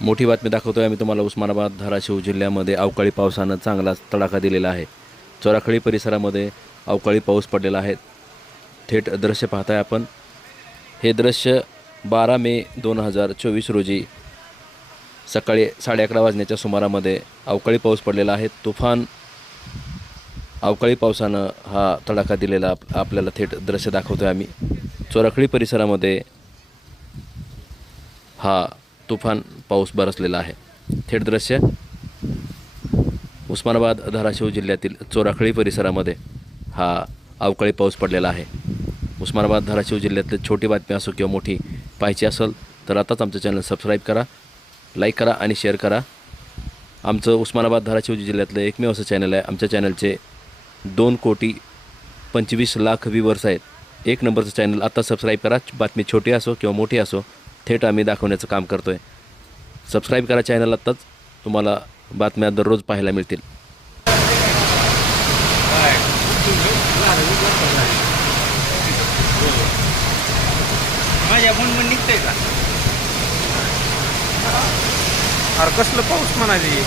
मोठी बातमी दाखवतोय आम्ही तुम्हाला उस्मानाबाद धाराशिव जिल्ह्यामध्ये अवकाळी पावसानं चांगलाच तडाखा दिलेला आहे. चोराखळी परिसरामध्ये अवकाळी पाऊस पडलेला आहे. थेट दृश्य पाहताय आपण. हे दृश्य बारा मे दोन हजार चोवीस रोजी सकाळी साडे अकरा वाजण्याच्या सुमारामध्ये अवकाळी पाऊस पडलेला आहे. तुफान अवकाळी पावसानं हा तडाखा दिलेला आप आपल्याला थेट दृश्य दाखवतो आहे आम्ही. चोराखळी परिसरामध्ये हा तुफान पाऊस बरसलेला आहे. थेट दृश्य उस्मानाबाद धाराशिव जिल्ह्यातील चोराखळी परिसरामध्ये हा अवकाळी पाऊस पडलेला आहे. उस्मानाबाद धाराशिव जिल्ह्यातली छोटी बातमी असो किंवा मोठी पाहायची असेल तर आताच आमचं चॅनल सबस्क्राईब करा लाईक करा आणि शेअर करा. आमचं उस्मानाबाद धाराशिव जिल्ह्यातलं एकमेव असं चॅनल आहे. आमच्या चॅनलचे दोन कोटी पंचवीस लाख व्ह्यूवर्स आहेत. एक नंबरचं चॅनल आता सबस्क्राईब करा. बातमी छोटी असो किंवा मोठी असो थेट आम्ही दाखवण्याचं काम करतो आहे सबस्क्राईब करा चॅनल आत्ताच. तुम्हाला बातम्या दररोज पाहायला मिळतील. माझ्या पण निघतंय का? अरे कसलं पाऊस म्हणाली?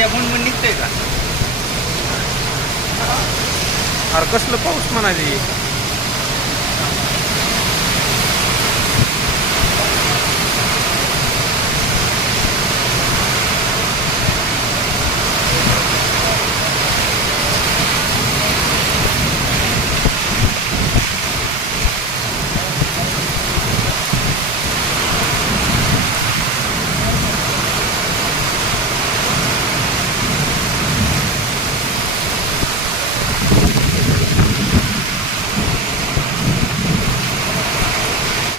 माझ्या पण निघतंय का? अरे कसलं पाऊस म्हणाली?